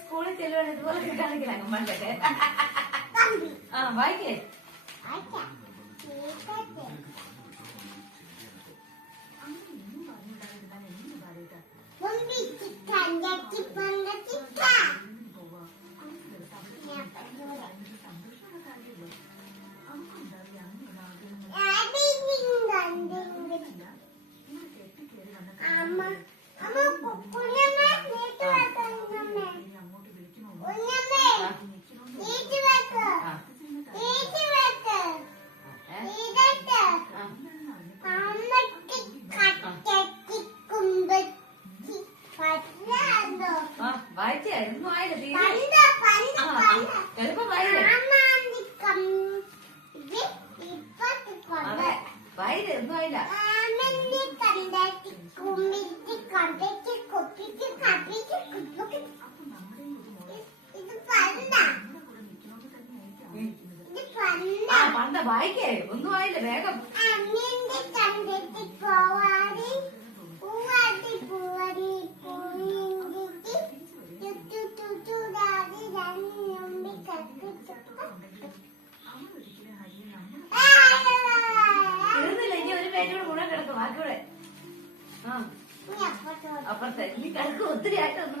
സ്കൂളിൽ ചെല്ലുവാണ് ഇതുപോലൊക്കെ കാണിക്കില്ല അമ്മണ്ടൊക്കെ ആ വായിക്കേ. വായിച്ചായിരുന്നു പണ്ട. വായിക്കേ ഒന്നും ആയില്ല വേഗം. അതിനോട് കൂടെ കിടക്കും. ബാക്കിയുടെ. ആ. അപ്പുറത്തെ നീ കിടക്കും. ഒത്തിരി ആയിട്ടൊന്നും